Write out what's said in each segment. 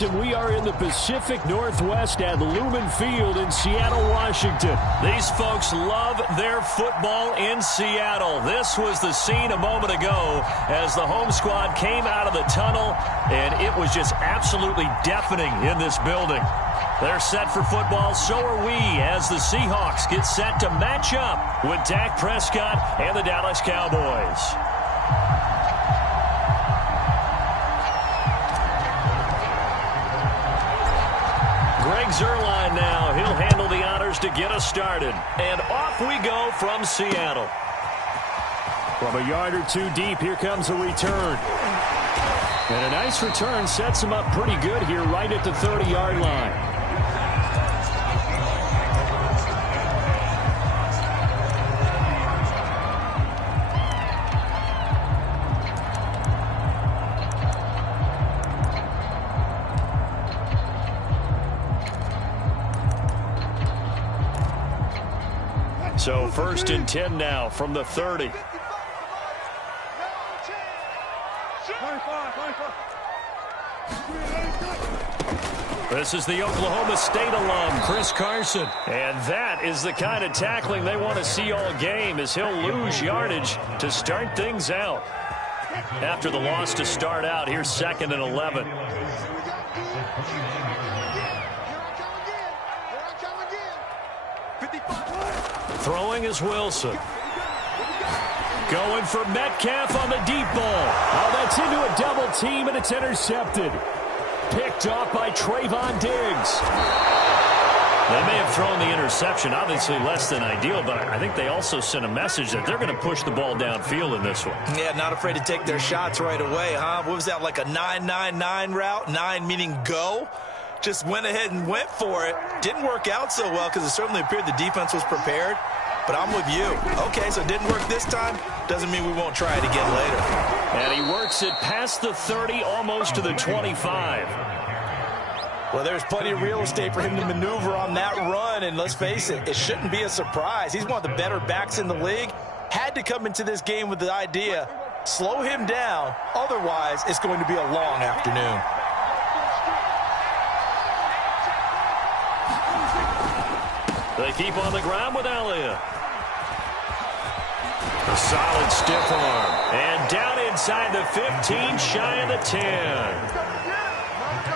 We are in the Pacific Northwest at Lumen Field in Seattle, Washington. These folks love their football in Seattle. This was the scene a moment ago as the home squad came out of the tunnel, and it was just absolutely deafening in this building. They're set for football, so are we, as the Seahawks get set to match up with Dak Prescott and the Dallas Cowboys. Zerline now. He'll handle the honors to get us started. And off we go from Seattle. From a yard or two deep, here comes a return. And a nice return sets him up pretty good here right at the 30-yard line. So 1st and 10 now from the 30. This is the Oklahoma State alum, Chris Carson. And that is the kind of tackling they want to see all game, as he'll lose yardage to start things out. After the loss to start out, here's 2nd and 11. Throwing is Wilson. Going for Metcalf on the deep ball. Oh, that's into a double team, and it's intercepted. Picked off by Trayvon Diggs. They may have thrown the interception, obviously less than ideal, but I think they also sent a message that they're going to push the ball downfield in this one. Yeah, not afraid to take their shots right away, huh? What was that, like a 9-9-9 route? 9 meaning go? Just went ahead and went for it. Didn't work out so well because it certainly appeared the defense was prepared. But I'm with you. Okay, so it didn't work this time. Doesn't mean we won't try it again later. And he works it past the 30, almost to the 25. Well, there's plenty of real estate for him to maneuver on that run. And let's face it, it shouldn't be a surprise. He's one of the better backs in the league. Had to come into this game with the idea, slow him down. Otherwise, it's going to be a long afternoon. They keep on the ground with Elliott. A solid stiff arm. And down inside the 15, shy of the 10.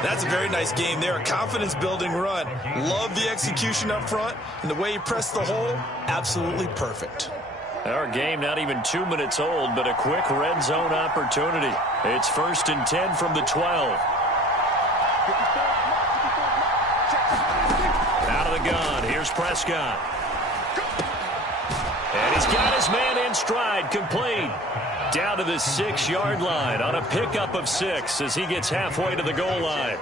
That's a very nice game there. A confidence-building run. Love the execution up front. And the way he pressed the hole, absolutely perfect. Our game not even 2 minutes old, but a quick red zone opportunity. It's 1st and 10 from the 12. Out of the gun. Here's Prescott. And he's got his man in stride, complete. Down to the 6-yard line on a pickup of 6 as he gets halfway to the goal line.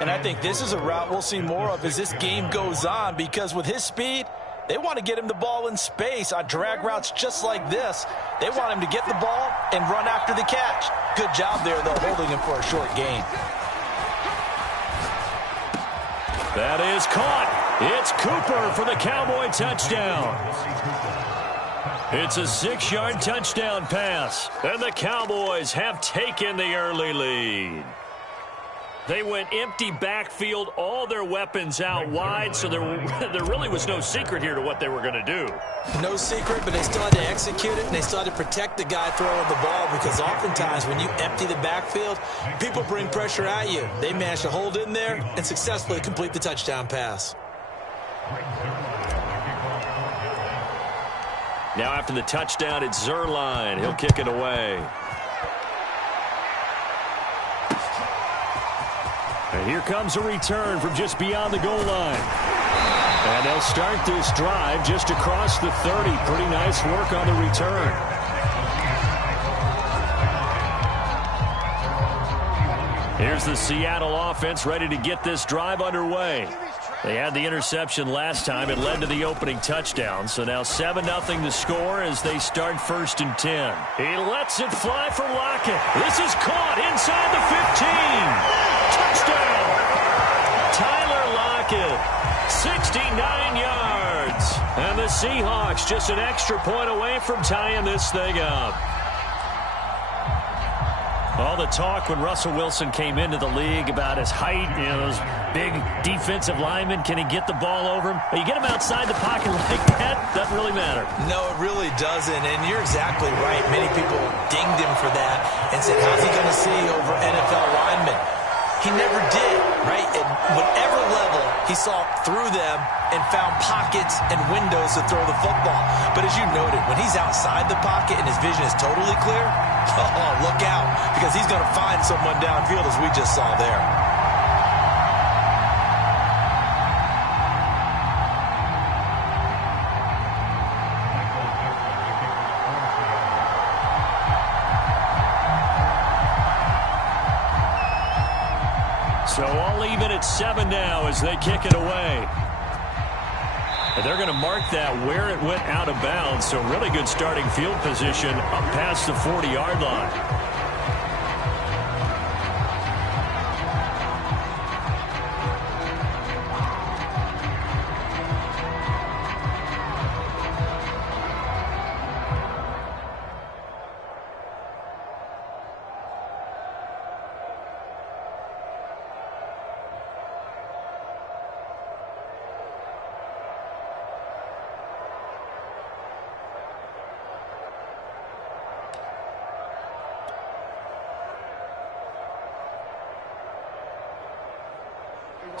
And I think this is a route we'll see more of as this game goes on, because with his speed, they want to get him the ball in space on drag routes just like this. They want him to get the ball and run after the catch. Good job there, though, holding him for a short gain. That is caught. It's Cooper for the Cowboy touchdown. It's a 6-yard touchdown pass, and the Cowboys have taken the early lead. They went empty backfield, all their weapons out wide, so there really was no secret here to what they were going to do. No secret, but they still had to execute it, and they still had to protect the guy throwing the ball, because oftentimes when you empty the backfield, people bring pressure at you. They managed to hold in there and successfully complete the touchdown pass. Now after the touchdown, it's Zerline. He'll kick it away. And here comes a return from just beyond the goal line. And they'll start this drive just across the 30. Pretty nice work on the return. Here's the Seattle offense ready to get this drive underway. They had the interception last time. It led to the opening touchdown. So now 7-0 to score as they start 1st and 10. He lets it fly for Lockett. This is caught inside the 15. Touchdown. Tyler Lockett, 69 yards. And the Seahawks just an extra point away from tying this thing up. All the talk when Russell Wilson came into the league about his height, those big defensive linemen, can he get the ball over him? You get him outside the pocket like that, doesn't really matter. No, it really doesn't, and you're exactly right. Many people dinged him for that and said, how's he going to see over NFL linemen? He never did, right? At whatever level, he saw through them and found pockets and windows to throw the football. But as you noted, when he's outside the pocket and his vision is totally clear, oh, look out, because he's going to find someone downfield, as we just saw there. So all even at 7 now as they kick it away. And they're going to mark that where it went out of bounds. So really good starting field position up past the 40-yard line.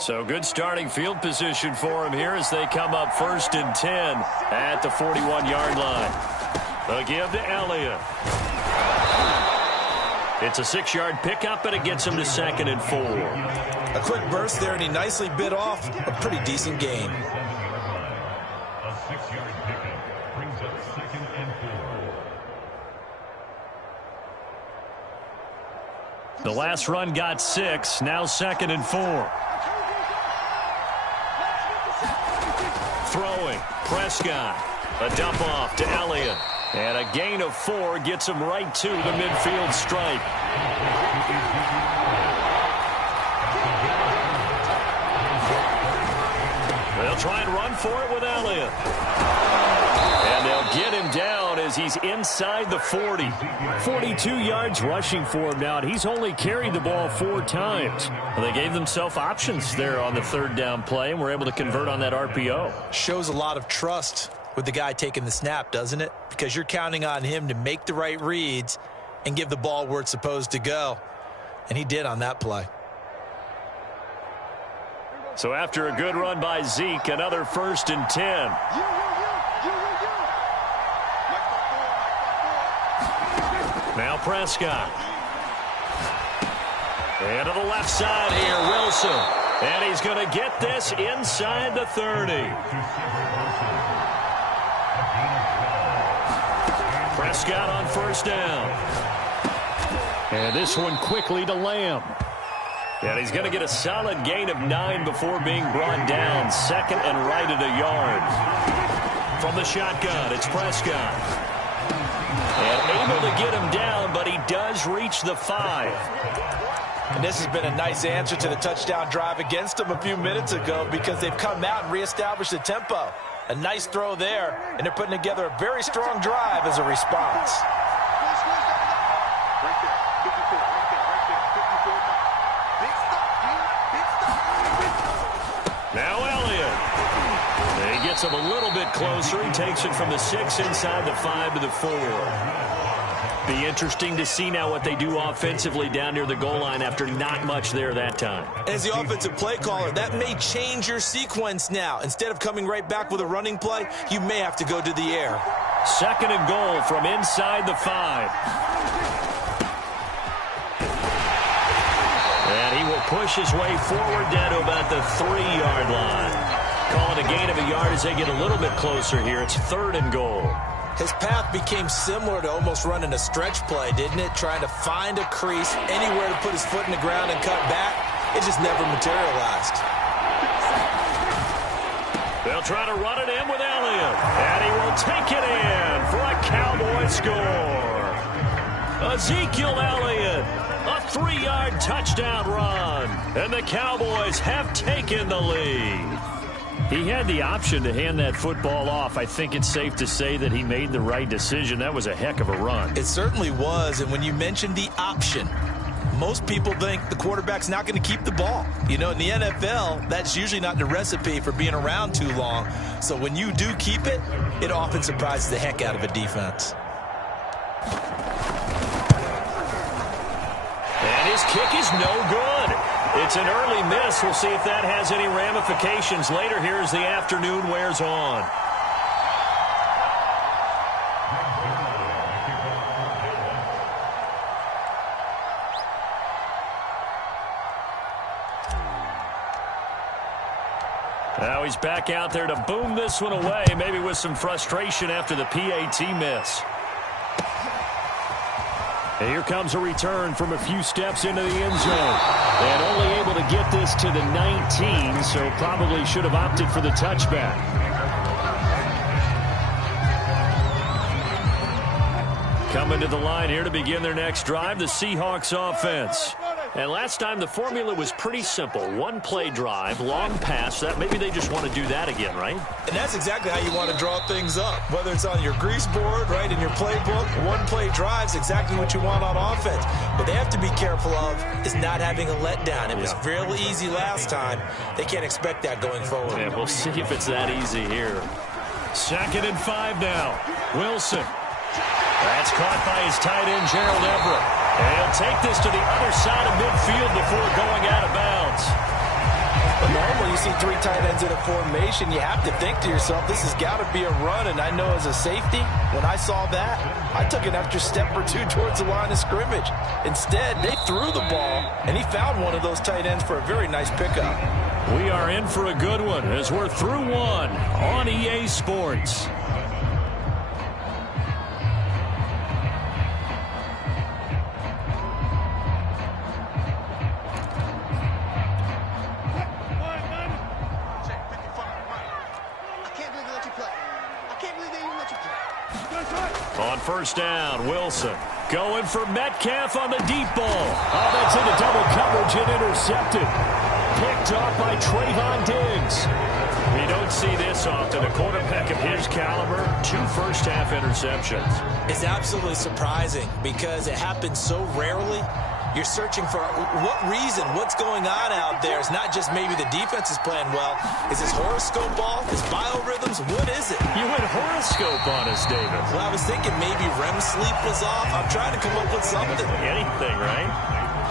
So good starting field position for him here as they come up 1st and 10 at the 41-yard line. They'll give to Elliott. It's a 6-yard pickup, and it gets him to 2nd and 4. A quick burst there, and he nicely bit off a pretty decent gain. A 6-yard pickup brings up 2nd and 4. The last run got 6, now 2nd and 4. Throwing, Prescott. A dump off to Elliott. And a gain of 4 gets him right to the midfield stripe. They'll try and run for it with Elliott. And they'll get him down as he's inside the 40. 42 yards rushing for him now, and he's only carried the ball 4 times. Well, they gave themselves options there on the 3rd down play, and were able to convert on that RPO. Shows a lot of trust with the guy taking the snap, doesn't it? Because you're counting on him to make the right reads and give the ball where it's supposed to go. And he did on that play. So after a good run by Zeke, another 1st and 10. Now Prescott. And to the left side here, Wilson. And he's going to get this inside the 30. Prescott on 1st down. And this one quickly to Lamb. And he's going to get a solid gain of 9 before being brought down. 2nd and right at a yard. From the shotgun, it's Prescott. And able to get him down, but he does reach the 5. And this has been a nice answer to the touchdown drive against them a few minutes ago, because they've come out and reestablished the tempo. A nice throw there, and they're putting together a very strong drive as a response. Now Elliott. He gets him a little bit closer. He takes it from the 6 inside the 5 to the 4. Be interesting to see now what they do offensively down near the goal line after not much there that time. As the offensive play caller, that may change your sequence now. Instead of coming right back with a running play, you may have to go to the air. 2nd and goal from inside the 5. And he will push his way forward down to about the 3-yard line. Call it a gain of a yard as they get a little bit closer here. It's 3rd and goal. His path became similar to almost running a stretch play, didn't it? Trying to find a crease, anywhere to put his foot in the ground and cut back. It just never materialized. They'll try to run it in with Elliott. And he will take it in for a Cowboy score. Ezekiel Elliott, a 3-yard touchdown run. And the Cowboys have taken the lead. He had the option to hand that football off. I think it's safe to say that he made the right decision. That was a heck of a run. It certainly was. And when you mentioned the option, Most people think the quarterback's not going to keep the ball. You know, in the NFL, that's usually not the recipe for being around too long. So when you do keep it, it often surprises the heck out of a defense. And his kick is no good. It's an early miss. We'll see if that has any ramifications later here as the afternoon wears on. Now he's back out there to boom this one away, maybe with some frustration after the PAT miss. And here comes a return from a few steps into the end zone. And only able to get this to the 19, so probably should have opted for the touchback. Coming to the line here to begin their next drive, the Seahawks offense. And last time the formula was pretty simple. One play drive, long pass. That maybe they just want to do that again, right? And that's exactly how you want to draw things up. Whether it's on your grease board, right, in your playbook, one play drive's exactly what you want on offense. What they have to be careful of is not having a letdown. It was fairly easy last time. They can't expect that going forward. Yeah, we'll see if it's that easy here. 2nd and 5 now. Wilson. That's caught by his tight end, Gerald Everett. And he'll take this to the other side of midfield before going out of bounds. But normally you see 3 tight ends in a formation, you have to think to yourself, this has got to be a run. And I know as a safety, when I saw that, I took an extra step or two towards the line of scrimmage. Instead, they threw the ball, and he found one of those tight ends for a very nice pickup. We are in for a good one as we're through one on EA Sports. On first down, Wilson going for Metcalf on the deep ball. Oh, that's into double coverage and intercepted. Picked off by Trayvon Diggs. We don't see this often. A quarterback of his caliber, 2 first-half interceptions. It's absolutely surprising because it happens so rarely. You're searching for what reason, what's going on out there. It's not just maybe the defense is playing well. Is his horoscope off? His biorhythms? What is it? You went horoscope on us, David. Well, I was thinking maybe REM sleep was off. I'm trying to come up with something. Anything, right?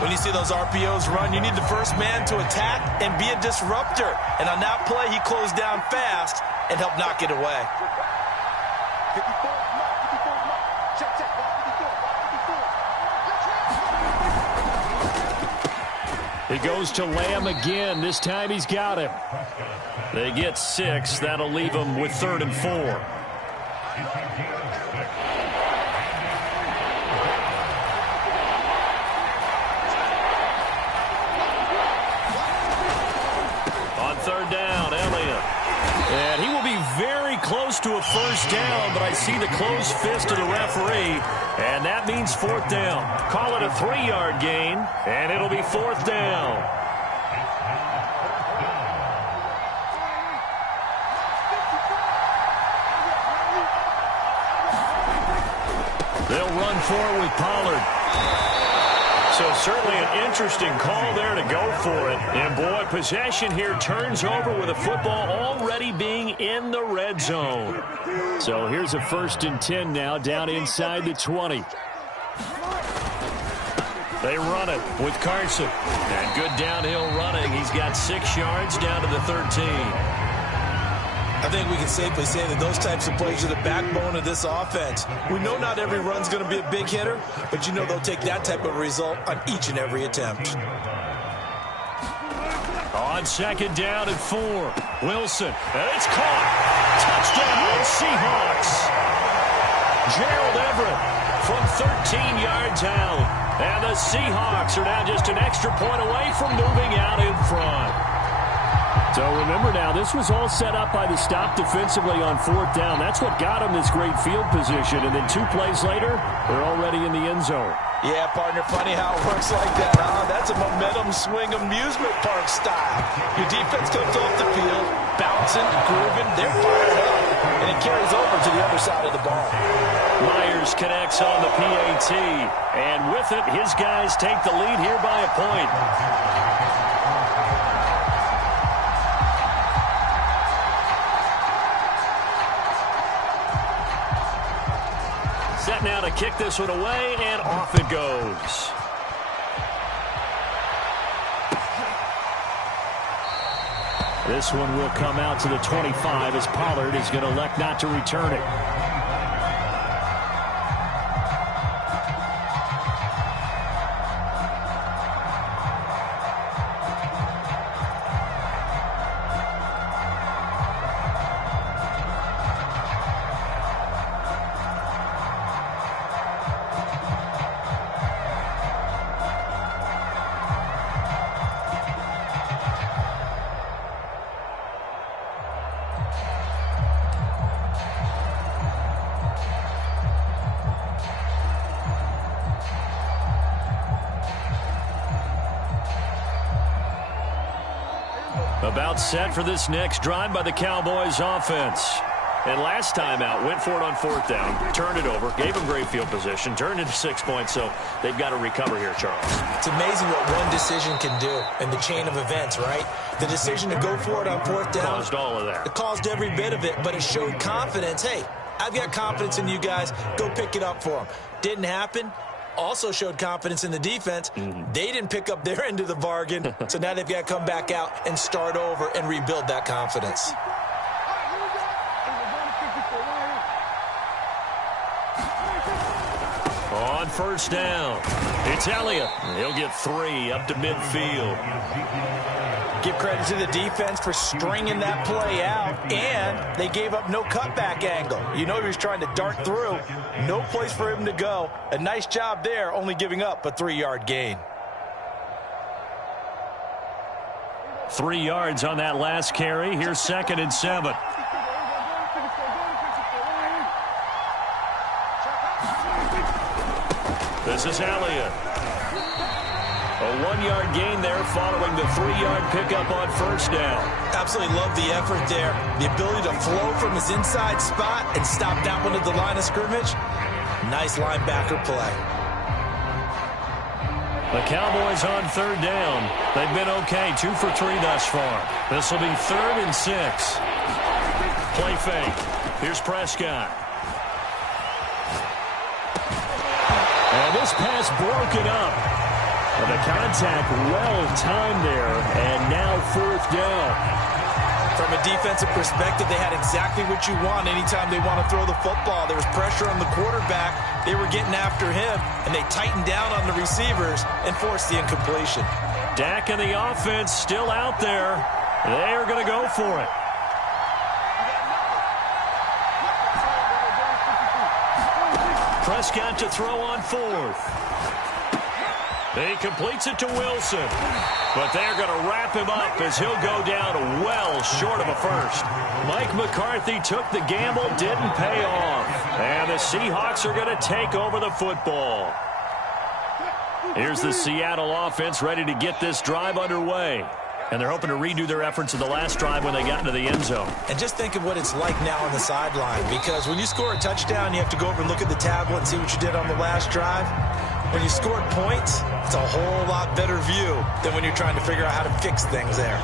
When you see those RPOs run, you need the first man to attack and be a disruptor. And on that play, he closed down fast and helped knock it away. He goes to Lamb again. This time he's got him. They get 6. That'll leave him with 3rd and 4. On 3rd down, Elliott. And he will be very close to a first down, but I see the closed fist of the referee, and that means 4th down. Call it a 3-yard gain, and it'll be 4th down. They'll run forward with Pollard. So certainly an interesting call there to go for it. And boy, possession here turns over with a football already being in the red zone. So here's a 1st and 10 now down inside the 20. They run it with Carson. And good downhill running. He's got 6 yards down to the 13. I think we can safely say that those types of plays are the backbone of this offense. We know not every run's going to be a big hitter, but you know they'll take that type of result on each and every attempt. On 2nd down and 4, Wilson, and it's caught. Touchdown, Seahawks. Gerald Everett from 13 yards out. And the Seahawks are now just an extra point away from moving out in front. So remember now, this was all set up by the stop defensively on 4th down. That's what got them this great field position. And then 2 plays later, they're already in the end zone. Yeah, partner, funny how it works like that, huh? That's a momentum swing amusement park style. Your defense comes off the field, bouncing, grooving, they're fired up. and it carries over to the other side of the ball. Myers connects on the PAT, and with it, his guys take the lead here by a point. Set now to kick this one away, and off it goes. This one will come out to the 25 as Pollard is going to elect not to return it. About set for this next drive by the Cowboys offense. And last time out, went for it on fourth down, turned it over, gave them great field position, turned into 6 points, so they've got to recover here, Charles. It's amazing what one decision can do in the chain of events, right? The decision to go for it on fourth down. Caused all of that. It caused every bit of it, but it showed confidence. Hey, I've got confidence in you guys. Go pick it up for them. Didn't happen. Also showed confidence in the defense. They didn't pick up their end of the bargain, so now they've got to come back out and start over and rebuild that confidence. On first down, it's Elliott. He'll get 3 up to midfield. Give credit to the defense for stringing that play out, and they gave up no cutback angle. You know he was trying to dart through. No place for him to go. A nice job there, only giving up a 3-yard gain. 3 yards on that last carry. Here's 2nd and 7. This is Elliott. A 1-yard gain there following the 3-yard pickup on first down. Absolutely love the effort there. The ability to flow from his inside spot and stop that one at the line of scrimmage. Nice linebacker play. The Cowboys on third down. They've been okay, 2 for 3 thus far. This will be 3rd and 6. Play fake. Here's Prescott. And this pass broken up. And the contact well-timed there, and now 4th down. From a defensive perspective, they had exactly what you want anytime they want to throw the football. There was pressure on the quarterback. They were getting after him, and they tightened down on the receivers and forced the incompletion. Dak and the offense still out there. They are going to go for it. Prescott to throw on 4th. He completes it to Wilson. But they're going to wrap him up as he'll go down well short of a first. Mike McCarthy took the gamble, didn't pay off. And the Seahawks are going to take over the football. Here's the Seattle offense ready to get this drive underway. And they're hoping to redo their efforts in the last drive when they got into the end zone. And just think of what it's like now on the sideline, because when you score a touchdown, you have to go over and look at the tablet and see what you did on the last drive. When you scored points, it's a whole lot better view than when you're trying to figure out how to fix things there.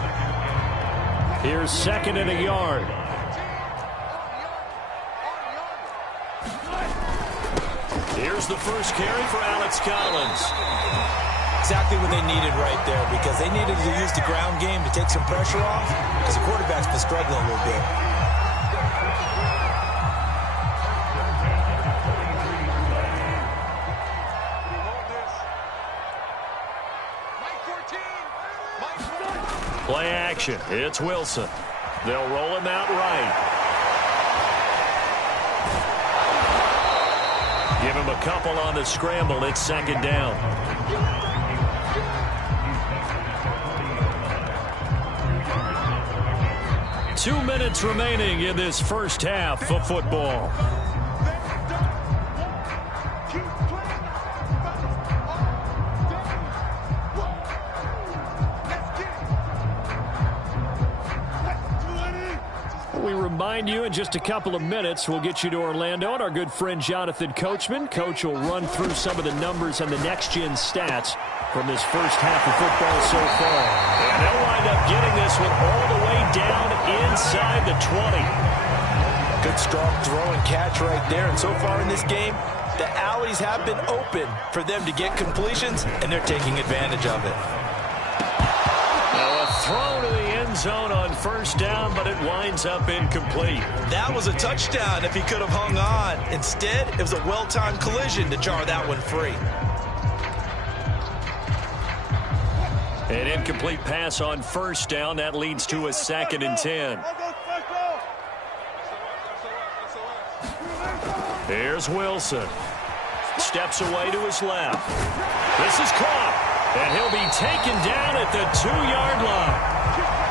Here's 2nd and a yard. Here's the first carry for Alex Collins. Exactly what they needed right there, because they needed to use the ground game to take some pressure off, because the quarterback's been struggling a little bit. Play action. It's Wilson. They'll roll him out right. Give him a couple on the scramble. It's 2nd down. Two minutes remaining in this first half of football. We remind you in just a couple of minutes, we'll get you to Orlando, and our good friend Jonathan Coachman. Coach will run through some of the numbers and the next-gen stats from this first half of football so far. And they'll wind up getting this one all the way down inside the 20. Good, strong throw and catch right there. And so far in this game, the alleys have been open for them to get completions, and they're taking advantage of it. Now a throw to the end zone on first down, but it winds up incomplete. That was a touchdown if he could have hung on. Instead, it was a well-timed collision to jar that one free. An incomplete pass on first down. That leads to a 2nd and 10. Here's Wilson. Steps away to his left. This is caught. And he'll be taken down at the 2-yard line.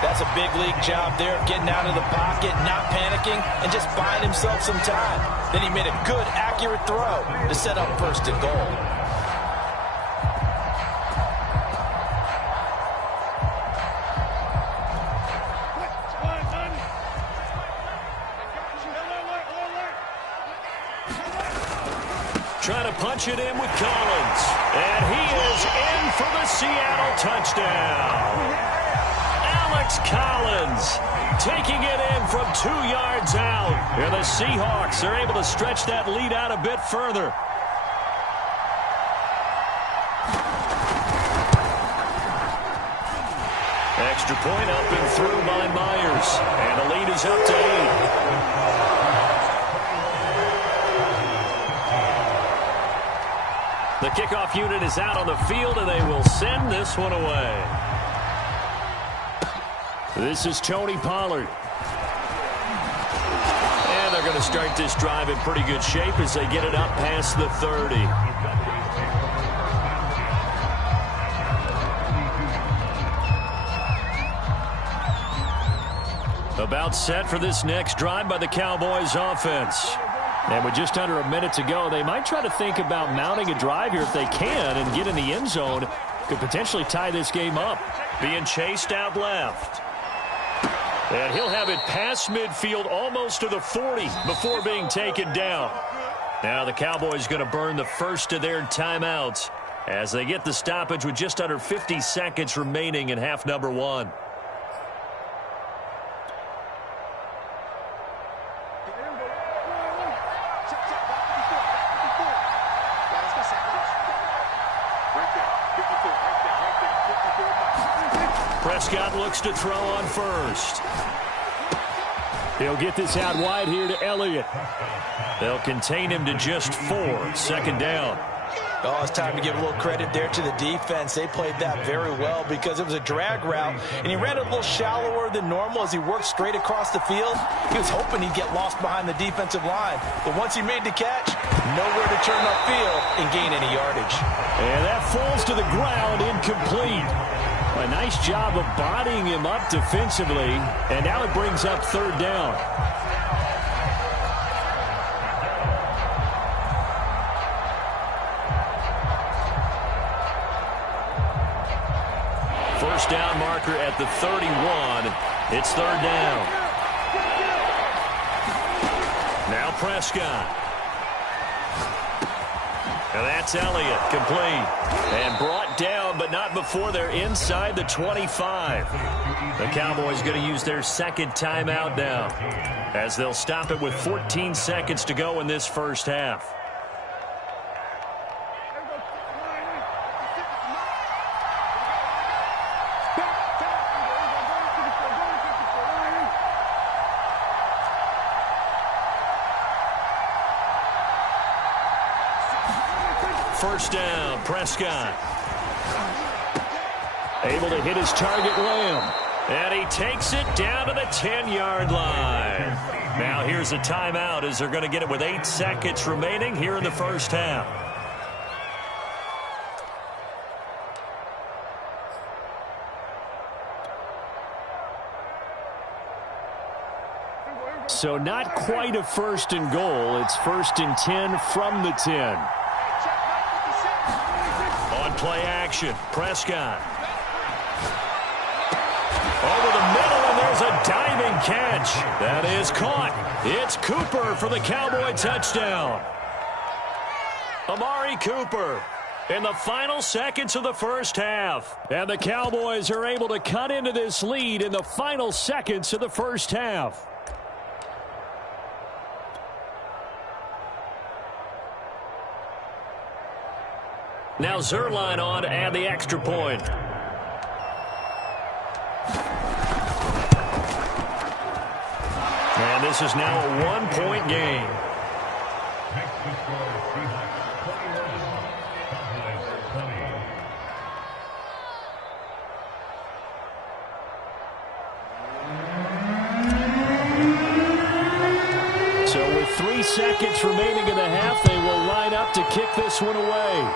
That's a big league job there, getting out of the pocket, not panicking, and just buying himself some time. Then he made a good, accurate throw to set up 1st and goal. Trying to punch it in with Collins. And he is in for the Seattle touchdown. Alex Collins taking it in from 2 yards out. And the Seahawks are able to stretch that lead out a bit further. Extra point up and through by Myers. And the lead is up to 8. The kickoff unit is out on the field, and they will send this one away. This is Tony Pollard. And they're going to start this drive in pretty good shape as they get it up past the 30. About set for this next drive by the Cowboys offense. And with just under a minute to go, they might try to think about mounting a drive here if they can and get in the end zone. Could potentially tie this game up. Being chased out left. And he'll have it past midfield almost to the 40 before being taken down. Now the Cowboys going to burn the first of their timeouts as they get the stoppage with just under 50 seconds remaining in half number 1. Prescott looks to throw on first. He'll get this out wide here to Elliott. They'll contain him to just 4. 2nd down. Oh, it's time to give a little credit there to the defense. They played that very well because it was a drag route, and he ran it a little shallower than normal as he worked straight across the field. He was hoping he'd get lost behind the defensive line, but once he made the catch, nowhere to turn upfield and gain any yardage. And that falls to the ground, incomplete. A nice job of bodying him up defensively, and now it brings up 3rd down. First down marker at the 31. It's 3rd down. Now Prescott. And that's Elliott, complete. And brought down, but not before they're inside the 25. The Cowboys going to use their 2nd timeout now, as they'll stop it with 14 seconds to go in this first half. First down, Prescott. Able to hit his target, Lamb. And he takes it down to the 10-yard line. Now here's a timeout as they're going to get it with 8 seconds remaining here in the first half. So not quite a 1st and goal. It's 1st and 10 from the 10. On play action, Prescott. Over the middle, and there's a diving catch. That is caught. It's Cooper for the Cowboy touchdown. Amari Cooper in the final seconds of the first half. And the Cowboys are able to cut into this lead in the final seconds of the first half. Now Zerline on to add the extra point. And this is now a one-point game. So with 3 seconds remaining in the half, they will line up to kick this one away.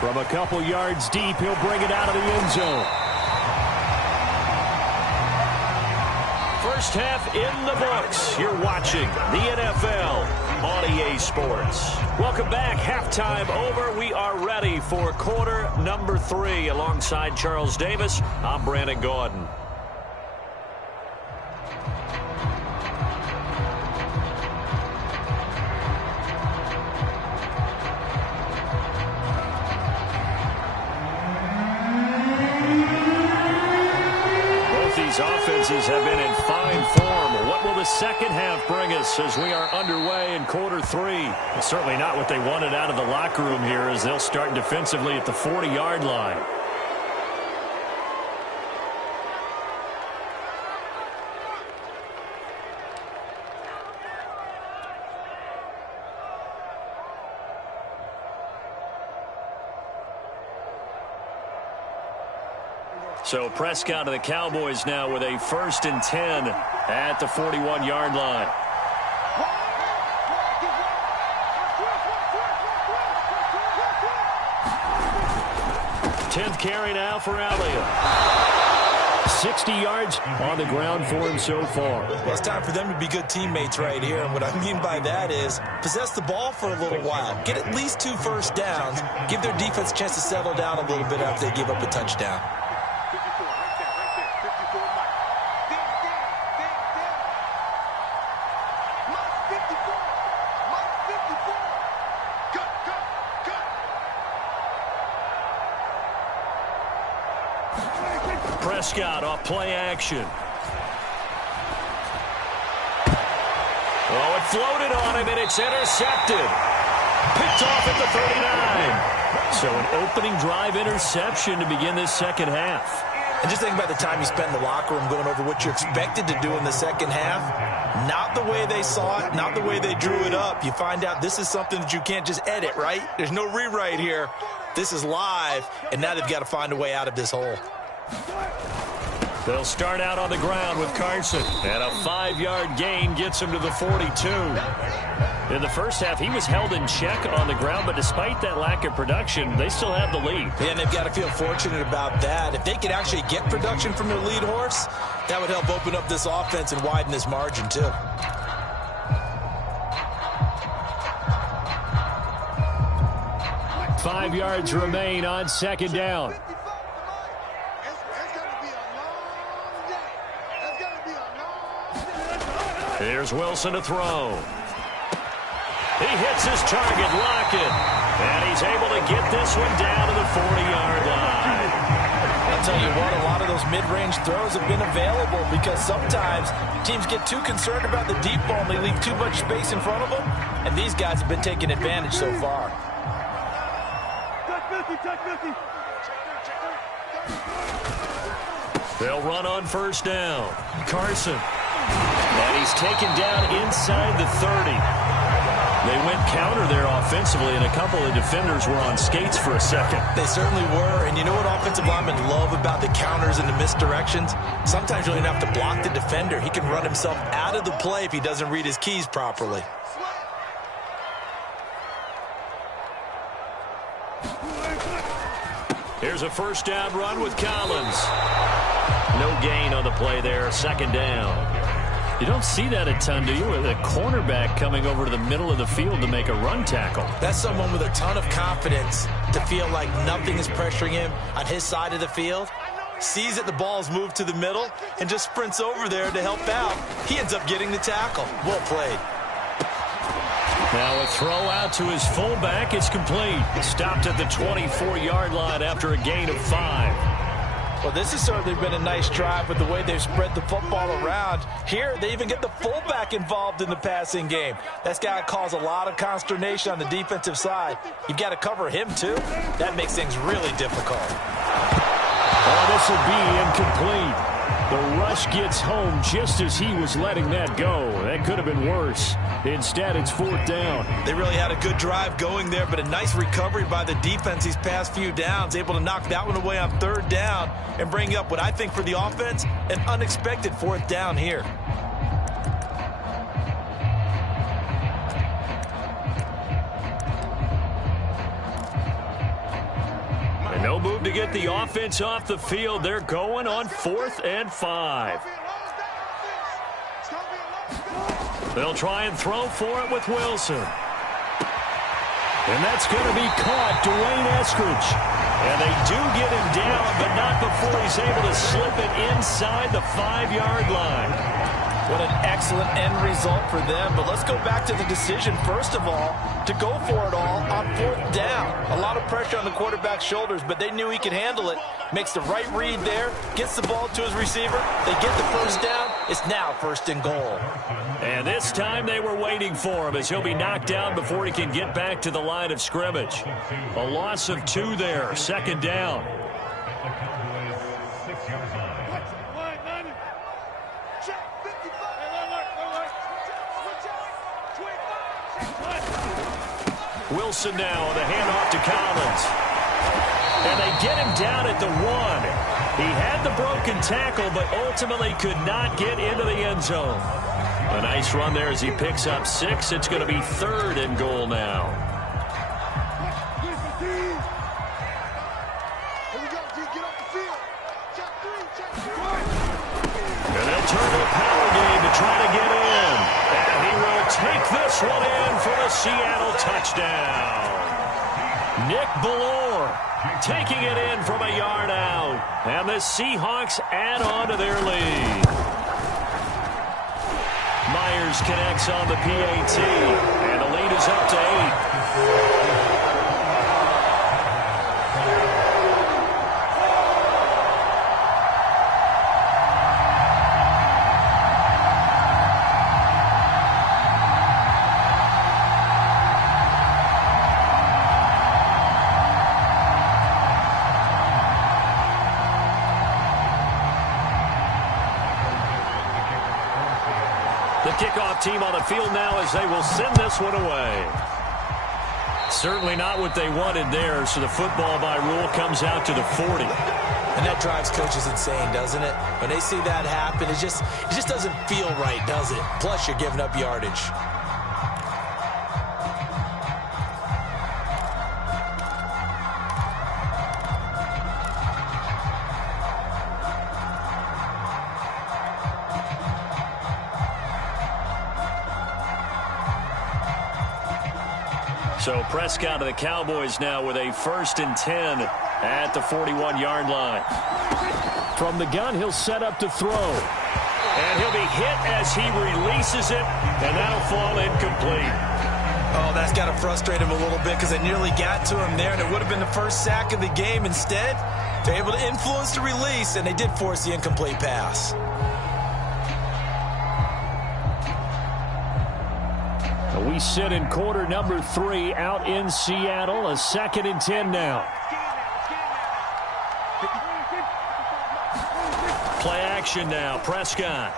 From a couple yards deep, he'll bring it out of the end zone. First half in the books. You're watching the NFL on EA Sports. Welcome back. Halftime over. We are ready for quarter number 3. Alongside Charles Davis, I'm Brandon Gordon. Offenses have been in fine form. What will the second half bring us as we are underway in quarter 3? Well, certainly not what they wanted out of the locker room here, as they'll start defensively at the 40-yard line. So Prescott of the Cowboys now with a 1st and 10 at the 41-yard line. 10th carry now for Elliott. 60 yards on the ground for him so far. Well, it's time for them to be good teammates right here. And what I mean by that is possess the ball for a little while. Get at least 2 first downs. Give their defense a chance to settle down a little bit after they give up a touchdown. Prescott off play action. Oh, it floated on him, and it's intercepted. Picked off at the 39. So an opening drive interception to begin this second half. And just think about the time you spent in the locker room going over what you expected to do in the second half. Not the way they saw it, not the way they drew it up. You find out this is something that you can't just edit, right? There's no rewrite here. This is live, and now they've got to find a way out of this hole. They'll start out on the ground with Carson, and a 5-yard gain gets him to the 42. In the first half, he was held in check on the ground, but despite that lack of production, they still have the lead. And they've got to feel fortunate about that. If they could actually get production from their lead horse, that would help open up this offense and widen this margin, too. Five yards remain on second down. Here's Wilson to throw. He hits his target, Lockett. And he's able to get this one down to the 40-yard line. I'll tell you what, a lot of those mid-range throws have been available because sometimes teams get too concerned about the deep ball and they leave too much space in front of them. And these guys have been taking advantage so far. They'll run on first down. Carson. And he's taken down inside the 30. They went counter there offensively, and a couple of defenders were on skates for a second. They certainly were, and you know what offensive linemen love about the counters and the misdirections? Sometimes you don't even have to block the defender. He can run himself out of the play if he doesn't read his keys properly. Here's a first down run with Collins. No gain on the play there, second down. You don't see that a ton, do you? With a cornerback coming over to the middle of the field to make a run tackle. That's someone with a ton of confidence to feel like nothing is pressuring him on his side of the field. sees that the ball's moved to the middle, and just sprints over there to help out. He ends up getting the tackle. Well played. Now a throw out to his fullback. It's complete. Stopped at the 24-yard line after a gain of 5. Well, this has certainly been a nice drive with the way they've spread the football around. Here, they even get the fullback involved in the passing game. That's got to cause a lot of consternation on the defensive side. You've got to cover him, too. That makes things really difficult. Oh, this will be incomplete. The rush gets home just as he was letting that go. That could have been worse. Instead, it's 4th down. They really had a good drive going there, but a nice recovery by the defense these past few downs, able to knock that one away on 3rd down and bring up what I think for the offense, an unexpected 4th down here. No move to get the offense off the field. They're going on 4th and 5. They'll try and throw for it with Wilson. And that's going to be caught, Dwayne Eskridge. And they do get him down, but not before he's able to slip it inside the 5-yard line. What an excellent end result for them. But let's go back to the decision, first of all, to go for it all on 4th down. A lot of pressure on the quarterback's shoulders, but they knew he could handle it. Makes the right read there, gets the ball to his receiver. They get the 1st down. It's now 1st and goal. And this time they were waiting for him as he'll be knocked down before he can get back to the line of scrimmage. A loss of 2 there, 2nd down. Wilson now, the handoff to Collins. And they get him down at the 1. He had the broken tackle, but ultimately could not get into the end zone. A nice run there as he picks up 6. It's going to be 3rd and goal now. And they'll turn to a power game to try to get in. And he will take this one in for the Seattle touchdown. Nick Ballore taking it in from a yard out. And the Seahawks add on to their lead. Myers connects on the PAT. And the lead is up to 8. Kickoff team on the field now as they will send this one away. Certainly not what they wanted there, so the football by rule comes out to the 40. And that drives coaches insane, doesn't it? When they see that happen, it just doesn't feel right, does it? Plus, you're giving up yardage. So Prescott of the Cowboys now with a 1st and 10 at the 41-yard line. From the gun, he'll set up to throw. And he'll be hit as he releases it, and that'll fall incomplete. Oh, that's got to frustrate him a little bit because they nearly got to him there, and it would have been the first sack of the game. Instead, they're able to influence the release, and they did force the incomplete pass. We sit in quarter number 3 out in Seattle. A 2nd and 10 now. Play action now. Prescott.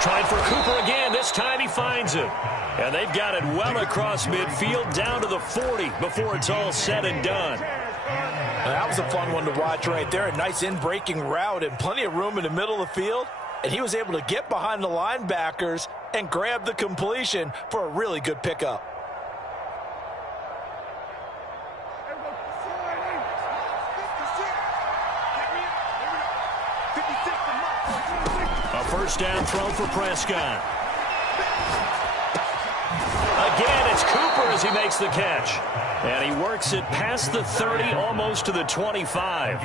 Trying for Cooper again. This time he finds it. And they've got it well across midfield down to the 40 before it's all said and done. That was a fun one to watch right there. A nice in-breaking route and plenty of room in the middle of the field. And he was able to get behind the linebackers and grab the completion for a really good pickup. A 1st down throw for Prescott. again. It's Cooper as he makes the catch. And he works it past the 30, almost to the 25.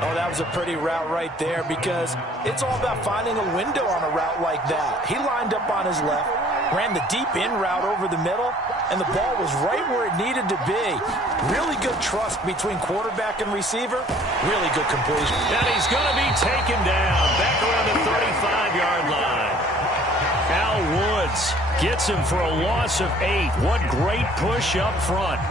Oh, that was a pretty route right there because it's all about finding a window on a route like that. He lined up on his left, ran the deep in route over the middle, and the ball was right where it needed to be. Really good trust between quarterback and receiver. Really good completion. And he's going to be taken down back around the 35-yard line. Al Woods gets him for a loss of 8. What great push up front.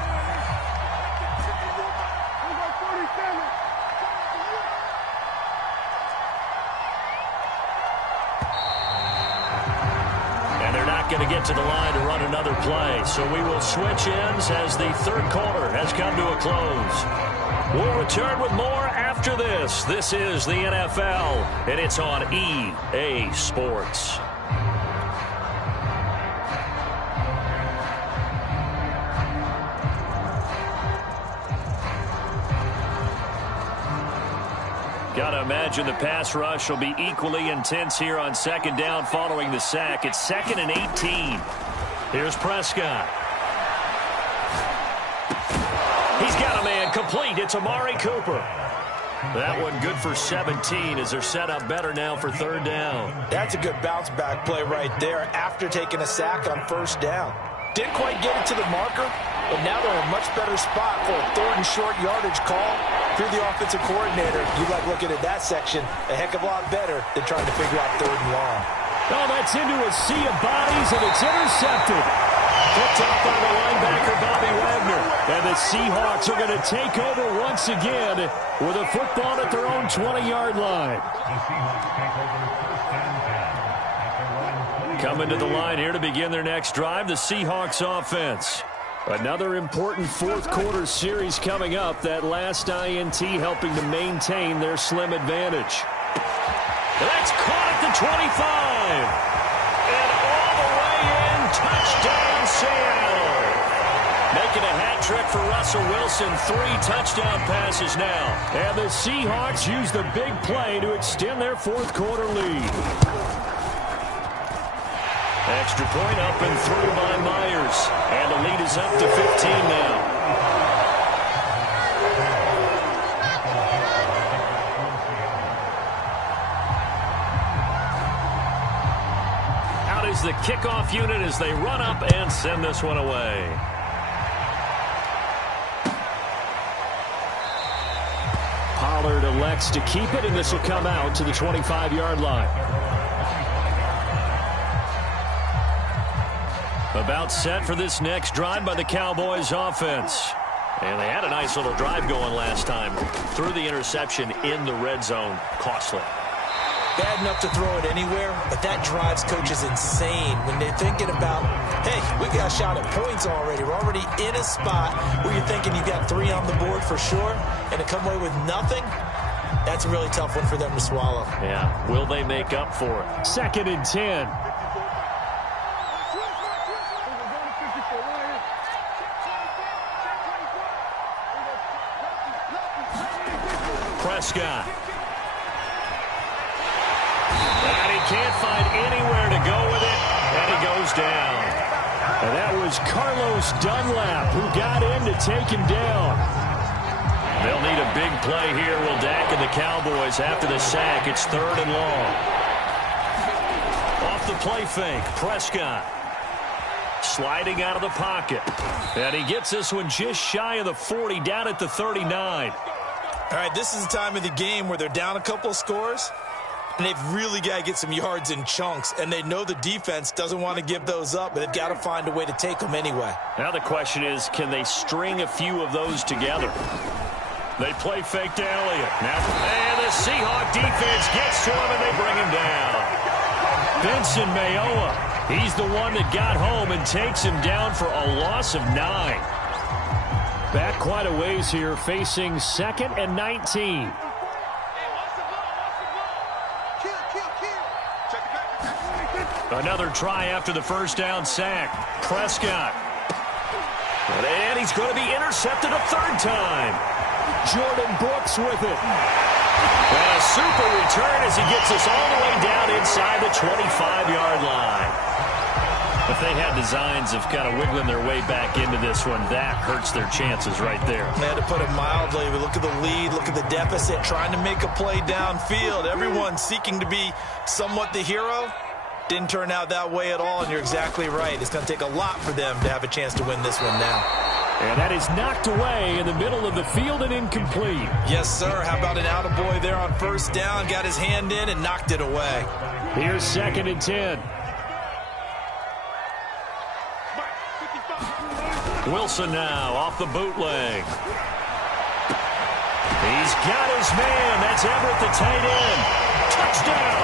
Going to get to the line to run another play. So we will switch ends as the third quarter has come to a close. We'll return with more after this. This is the NFL, and it's on EA Sports. Got to imagine the pass rush will be equally intense here on second down following the sack. It's 2nd and 18. Here's Prescott. He's got a man complete. It's Amari Cooper. That one good for 17 as they're set up better now for third down. That's a good bounce back play right there after taking a sack on first down. Didn't quite get it to the marker, but now they're in a much better spot for a third and short yardage call. If you're the offensive coordinator, you like looking at that section a heck of a lot better than trying to figure out third and long. Oh, that's into a sea of bodies, and it's intercepted. Picked up by the linebacker, Bobby Wagner. And the Seahawks are going to take over once again with a football at their own 20-yard line. Coming to the line here to begin their next drive, the Seahawks offense. Another important fourth quarter series coming up. That last INT helping to maintain their slim advantage. That's caught at the 25. And all the way in, touchdown Seattle. Making a hat trick for Russell Wilson. 3 touchdown passes now. And the Seahawks use the big play to extend their fourth quarter lead. Extra point up and through by Myers. And the lead is up to 15 now. Out is the kickoff unit as they run up and send this one away. Pollard elects to keep it, and this will come out to the 25-yard line. About set for this next drive by the Cowboys offense. And they had a nice little drive going last time. Threw the interception in the red zone. Costly. Bad enough to throw it anywhere, but that drives coaches insane when they're thinking about, hey, we got a shot at points already. We're already in a spot where you're thinking you got 3 on the board for sure, and to come away with nothing, that's a really tough one for them to swallow. Yeah, will they make up for it? 2nd and 10. Prescott. And he can't find anywhere to go with it, and he goes down. And that was Carlos Dunlap who got in to take him down. They'll need a big play here, will Dak and the Cowboys after the sack. It's 3rd and long. Off the play fake, Prescott. Sliding out of the pocket. And he gets this one just shy of the 40, down at the 39. All right, this is the time of the game where they're down a couple of scores, and they've really got to get some yards in chunks, and they know the defense doesn't want to give those up, but they've got to find a way to take them anyway. Now the question is, can they string a few of those together? They play fake to Elliott. And the Seahawk defense gets to him, and they bring him down. Benson Mayowa, he's the one that got home and takes him down for a loss of 9. Back quite a ways here, facing 2nd and 19. Another try after the first down sack. Prescott. And he's going to be intercepted a 3rd time. Jordan Brooks with it. And a super return as he gets us all the way down inside the 25-yard line. If they had designs of kind of wiggling their way back into this one, that hurts their chances right there. They had to put it mildly. We look at the lead, look at the deficit, trying to make a play downfield. Everyone seeking to be somewhat the hero. Didn't turn out that way at all, and you're exactly right. It's going to take a lot for them to have a chance to win this one now. And that is knocked away in the middle of the field and incomplete. Yes, sir. How about an attaboy there on first down? Got his hand in and knocked it away. Here's 2nd and 10. Wilson now off the bootleg. He's got his man. That's Everett, the tight end. Touchdown.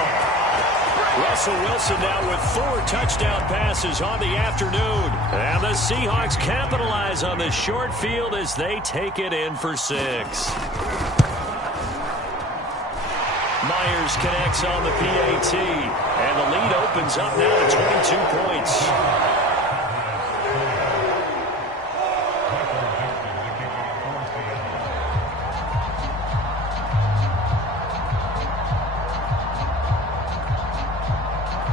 Russell Wilson now with 4 touchdown passes on the afternoon. And the Seahawks capitalize on the short field as they take it in for 6. Myers connects on the PAT. And the lead opens up now to 22 points.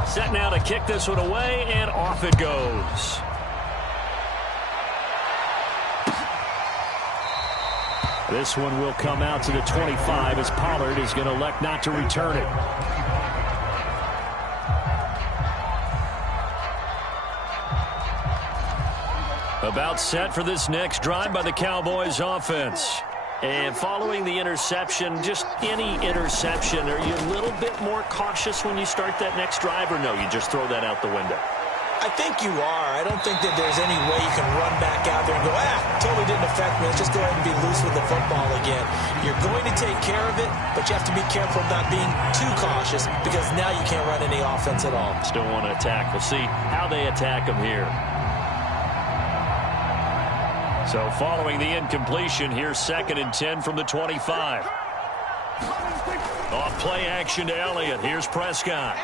Set now to kick this one away, and off it goes. This one will come out to the 25 as Pollard is going to elect not to return it. About set for this next drive by the Cowboys offense. And following the interception, just any interception, are you a little bit more cautious when you start that next drive, or no, you just throw that out the window? I think you are. I don't think that there's any way you can run back out there and go, totally didn't affect me. Let's just go ahead and be loose with the football again. You're going to take care of it, but you have to be careful of not being too cautious because now you can't run any offense at all. Still want to attack. We'll see how they attack them here. So following the incompletion, here's 2nd and 10 from the 25. Off play action to Elliott. Here's Prescott.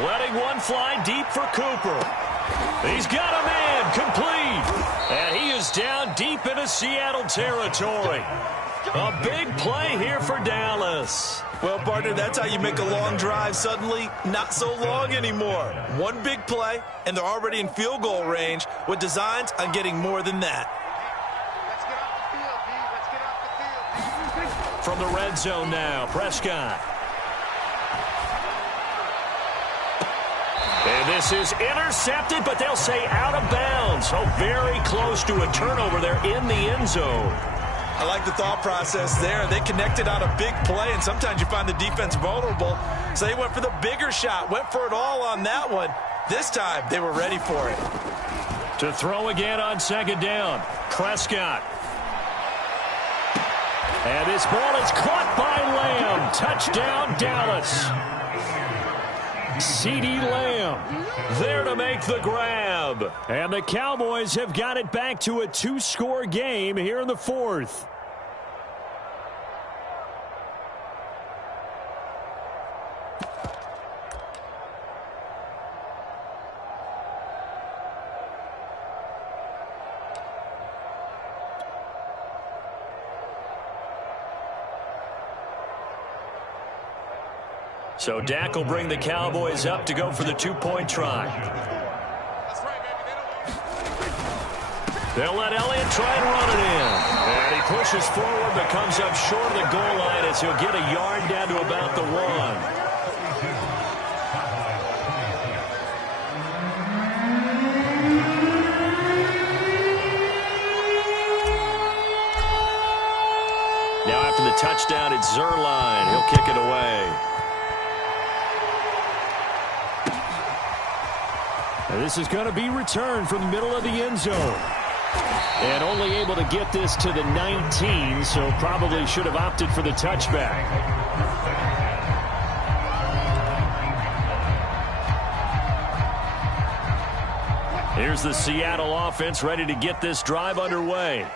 Letting one fly deep for Cooper. He's got a man complete. And he is down deep into Seattle territory. A big play here for Dallas. Well, partner, that's how you make a long drive suddenly not so long anymore. One big play, and they're already in field goal range with designs on getting more than that. From the red zone now, Prescott. And this is intercepted, but they'll say out of bounds. So very close to a turnover there in the end zone. I like the thought process there. They connected on a big play, and sometimes you find the defense vulnerable. So they went for the bigger shot, went for it all on that one. This time, they were ready for it. To throw again on 2nd down, Prescott. And this ball is caught by Lamb. Touchdown, Dallas. CeeDee Lamb there to make the grab. And the Cowboys have got it back to a 2-score game here in the 4th. So Dak will bring the Cowboys up to go for the 2-point try. They'll let Elliott try and run it in. And he pushes forward but comes up short of the goal line as he'll get a yard down to about the 1. Now after the touchdown, it's Zerline. He'll kick it away. And this is going to be returned from the middle of the end zone. And only able to get this to the 19, so probably should have opted for the touchback. Here's the Seattle offense ready to get this drive underway.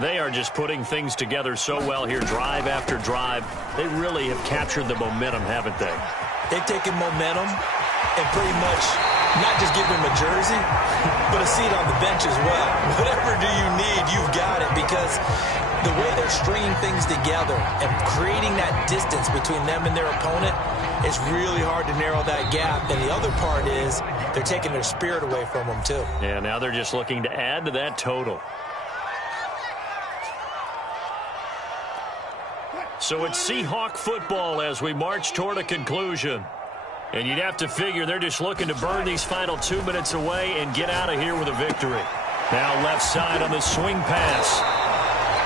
They are just putting things together so well here, drive after drive. They really have captured the momentum, haven't they? They've taken momentum and pretty much not just give him a jersey, but a seat on the bench as well. Whatever do you need, you've got it, because the way they're stringing things together and creating that distance between them and their opponent, It's really hard to narrow that gap. And the other part is they're taking their spirit away from them, too. Yeah, now they're just looking to add to that total. So it's Seahawk football as we march toward a conclusion. And you'd have to figure they're just looking to burn these final 2 minutes away and get out of here with a victory. Now left side on the swing pass.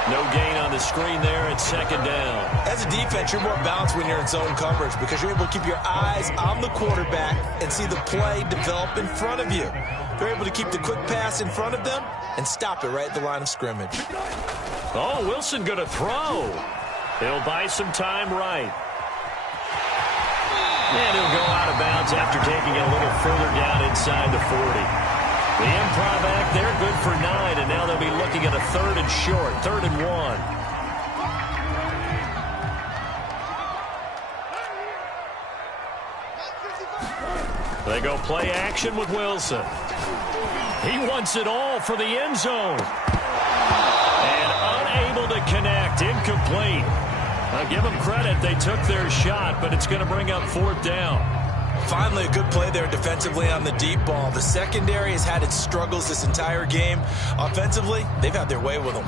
No gain on the screen there. It's second down. As a defense, you're more balanced when you're in zone coverage because you're able to keep your eyes on the quarterback and see the play develop in front of you. They're able to keep the quick pass in front of them and stop it right at the line of scrimmage. Oh, Wilson going to throw. He'll buy some time right. And he'll go out of bounds after taking it a little further down inside the 40. The improv act there, good for 9, and now they'll be looking at a 3rd and short, 3rd and 1. They go play action with Wilson. He wants it all for the end zone. And unable to connect, incomplete. I'll give them credit. They took their shot, but it's going to bring up 4th down. Finally, a good play there defensively on the deep ball. The secondary has had its struggles this entire game. Offensively, they've had their way with them.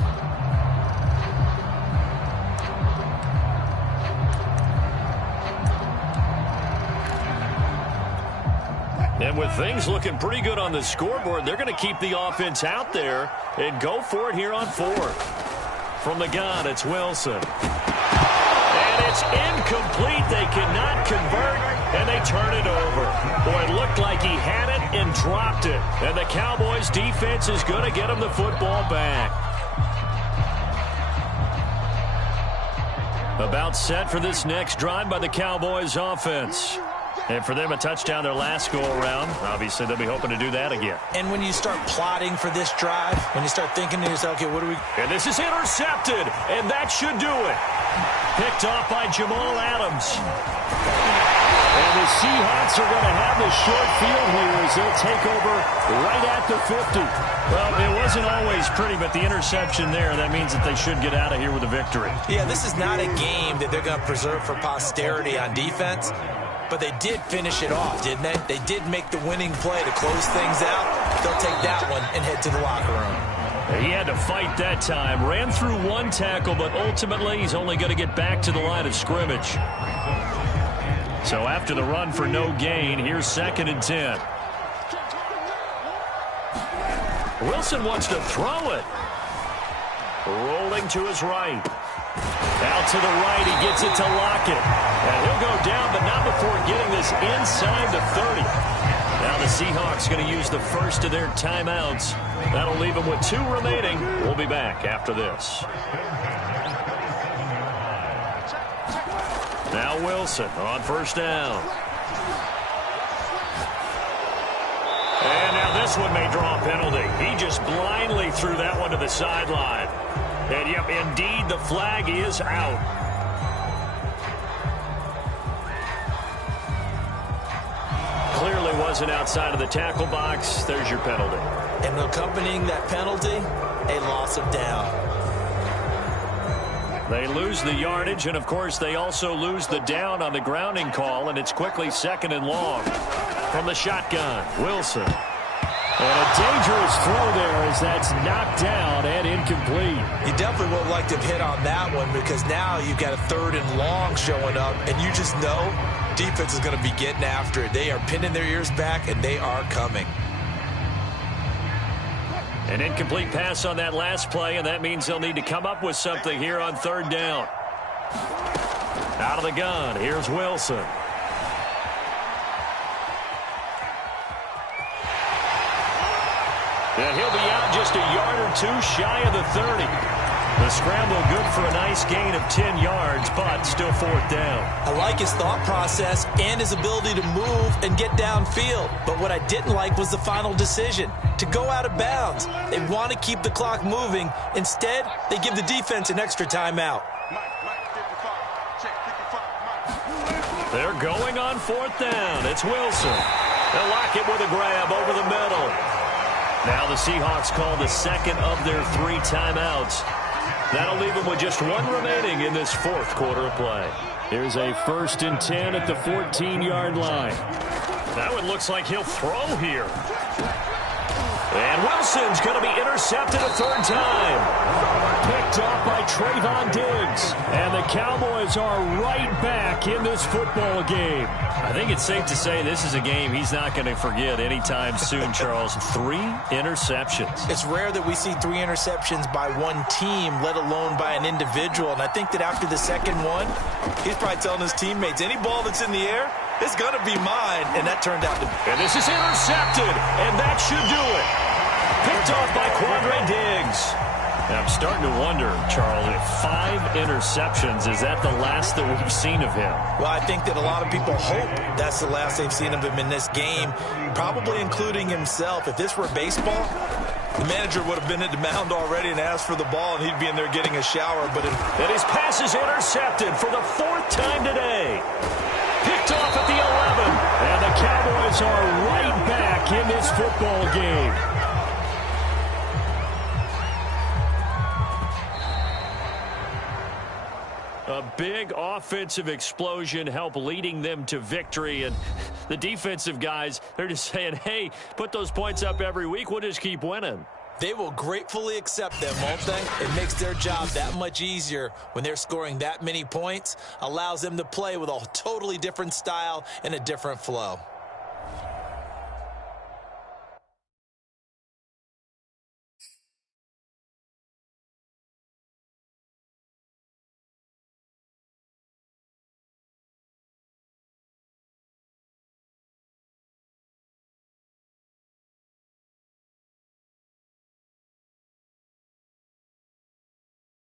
And with things looking pretty good on the scoreboard, they're going to keep the offense out there and go for it here on 4th. From the gun, it's Wilson. And it's incomplete. They cannot convert, and they turn it over. Boy, it looked like he had it and dropped it. And the Cowboys' defense is going to get him the football back. About set for this next drive by the Cowboys' offense. And for them, a touchdown their last go-around. Obviously, they'll be hoping to do that again. And when you start plotting for this drive, when you start thinking to yourself, okay, what do we... And this is intercepted, and that should do it. Picked off by Jamal Adams. And the Seahawks are going to have the short field here as they'll take over right at the 50. Well, it wasn't always pretty, but the interception there, that means that they should get out of here with a victory. Yeah, this is not a game that they're going to preserve for posterity on defense. But they did finish it off, didn't they? They did make the winning play to close things out. They'll take that one and head to the locker room. He had to fight that time. Ran through one tackle, but ultimately he's only going to get back to the line of scrimmage. So after the run for no gain, here's 2nd and 10. Wilson wants to throw it. Rolling to his right. Out to the right, he gets it to Lockett. And he'll go down, but not before getting this inside the 30. Now the Seahawks going to use the first of their timeouts. That'll leave them with 2 remaining. We'll be back after this. Now Wilson on 1st down. And now this one may draw a penalty. He just blindly threw that one to the sideline. And, yep, indeed, the flag is out. Clearly wasn't outside of the tackle box. There's your penalty. And accompanying that penalty, a loss of down. They lose the yardage, and, of course, they also lose the down on the grounding call, and it's quickly 2nd and long. From the shotgun, Wilson. And a dangerous throw there as that's knocked down and incomplete. You definitely would have liked to have hit on that one because now you've got a 3rd and long showing up, and you just know defense is going to be getting after it. They are pinning their ears back, and they are coming. An incomplete pass on that last play, and that means they'll need to come up with something here on 3rd down. Out of the gun, here's Wilson. And he'll be out just a yard or 2 shy of the 30. The scramble good for a nice gain of 10 yards, but still 4th down. I like his thought process and his ability to move and get downfield. But what I didn't like was the final decision, to go out of bounds. They want to keep the clock moving. Instead, they give the defense an extra timeout. They're going on 4th down. It's Wilson. They'll lock it with a grab over the middle. Now the Seahawks call the 2nd of their 3 timeouts. That'll leave them with just 1 remaining in this 4th quarter of play. Here's a 1st and 10 at the 14-yard line. That one looks like he'll throw here. And Wilson's going to be intercepted a 3rd time. Picked off by Trayvon Diggs. And the Cowboys are right back in this football game. I think it's safe to say this is a game he's not going to forget anytime soon, Charles. 3 interceptions. It's rare that we see 3 interceptions by one team, let alone by an individual. And I think that after the second one, he's probably telling his teammates, any ball that's in the air, it's going to be mine. And that turned out to be. And this is intercepted, and that should do it. Picked off by Quandre Diggs. And I'm starting to wonder, Charles, if 5 interceptions, is that the last that we've seen of him? Well, I think that a lot of people hope that's the last they've seen of him in this game, probably including himself. If this were baseball, the manager would have been at the mound already and asked for the ball, and he'd be in there getting a shower. And his pass is intercepted for the 4th time today. Picked off at the 11. And the Cowboys are right back in this football game. A big offensive explosion helped leading them to victory. And the defensive guys, they're just saying, hey, put those points up every week. We'll just keep winning. They will gratefully accept them, won't they? It makes their job that much easier when they're scoring that many points. Allows them to play with a totally different style and a different flow.